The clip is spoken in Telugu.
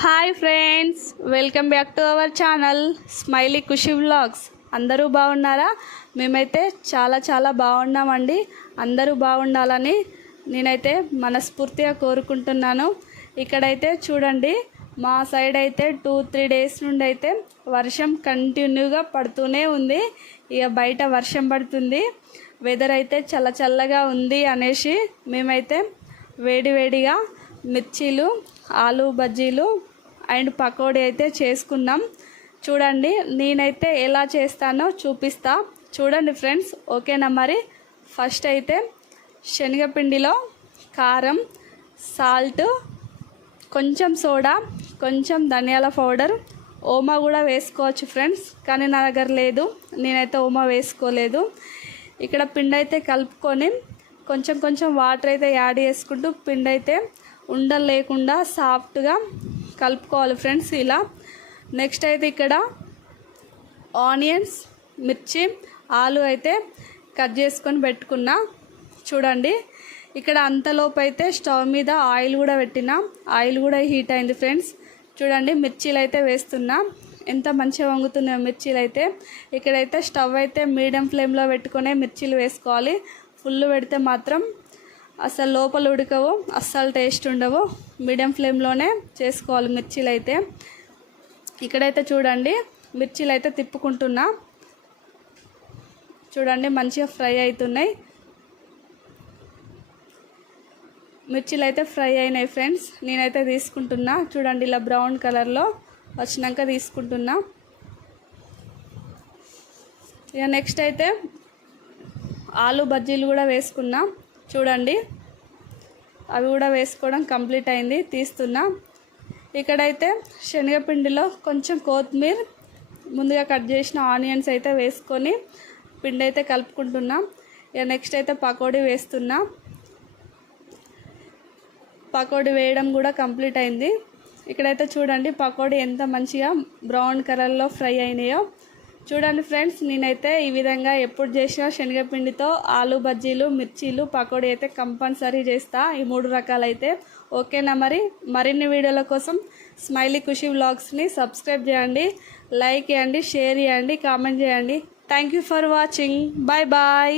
Hi friends, welcome back to our channel Smiley Khushi vlogs. అందరూ బాగున్నారా? మేమైతే చాలా బాగున్నామండి. అందరూ బాగుండాలని నేనైతే మనస్ఫూర్తిగా కోరుకుంటున్నాను. ఇక్కడైతే చూడండి, మా సైడ్ అయితే 2-3 డేస్ నుండి అయితే వర్షం కంటిన్యూగా పడుతూనే ఉంది. ఇక బయట వర్షం పడుతుంది, వెదర్ అయితే చల్లగా ఉంది అనేసి మేమైతే వేడిగా మిర్చీలు, ఆలు బజ్జీలు అండ్ పకోడీ అయితే చేసుకున్నాం. చూడండి, నేనైతే ఎలా చేస్తానో చూపిస్తా. చూడండి ఫ్రెండ్స్, ఓకేనా? మరి ఫస్ట్ అయితే శనగపిండిలో కారం, సాల్ట్, కొంచెం సోడా, కొంచెం ధనియాల పౌడర్, ఓమా కూడా వేసుకోవచ్చు ఫ్రెండ్స్, కానీ నా దగ్గర లేదు, నేనైతే ఓమా వేసుకోలేదు. ఇక్కడ పిండి అయితే కలుపుకొని కొంచెం వాటర్ అయితే యాడ్ చేసుకుంటూ పిండి అయితే ఉండలు లేకుండా సాఫ్ట్గా కలుపుకోవాలి ఫ్రెండ్స్. ఇలా నెక్స్ట్ అయితే ఇక్కడ ఆనియన్స్, మిర్చి, ఆలు అయితే కట్ చేసుకొని పెట్టుకున్నా. చూడండి, ఇక్కడ అంతలోపు అయితే స్టవ్ మీద ఆయిల్ కూడా పెట్టిన, ఆయిల్ కూడా హీట్ అయింది ఫ్రెండ్స్. చూడండి, మిర్చీలు అయితే వేస్తున్నా. ఎంత మంచిగా వంగుతున్నాయో మిర్చీలు అయితే. ఇక్కడైతే స్టవ్ అయితే మీడియం ఫ్లేమ్లో పెట్టుకునే మిర్చీలు వేసుకోవాలి. ఫుల్ పెడితే మాత్రం అసలు లోపల ఉడకవు, అస్సలు టేస్ట్ ఉండవు. మీడియం ఫ్లేమ్లోనే చేసుకోవాలి మిర్చీలు అయితే. ఇక్కడైతే చూడండి, మిర్చీలు అయితే తిప్పుకుంటున్నా. చూడండి, మంచిగా ఫ్రై అవుతున్నాయి. మిర్చీలు అయితే ఫ్రై అయినాయి ఫ్రెండ్స్. నేనైతే తీసుకుంటున్నా. చూడండి, ఇలా బ్రౌన్ కలర్లో వచ్చినాక తీసుకుంటున్నా. ఇక నెక్స్ట్ అయితే ఆలు బజ్జీలు కూడా వేసుకున్నా. చూడండి, అవి కూడా వేసుకోవడం కంప్లీట్ అయింది, తీస్తున్నా. ఇక్కడైతే శనగపిండిలో కొంచెం కొత్తిమీర, ముందుగా కట్ చేసిన ఆనియన్స్ అయితే వేసుకొని పిండి అయితే కలుపుకుంటున్నా. ఇక నెక్స్ట్ అయితే పకోడీ వేస్తున్నా. పకోడీ వేయడం కూడా కంప్లీట్ అయింది. ఇక్కడైతే చూడండి, పకోడీ ఎంత మంచిగా బ్రౌన్ కలర్లో ఫ్రై అయినాయో. చూడండి ఫ్రెండ్స్, నేనైతే ఈ విధంగా ఎప్పుడు చేసినా శనగపిండితో ఆలు బజ్జీలు, మిర్చీలు, పకోడీ అయితే కంపల్సరీ చేస్తా, ఈ 3 రకాలైతే. ఓకేనా? మరి మరిన్ని వీడియోల కోసం స్మైలీ ఖుషి వ్లాగ్స్ని సబ్స్క్రైబ్ చేయండి, లైక్ చేయండి, షేర్ చేయండి, కామెంట్ చేయండి. Thank you for watching. Bye.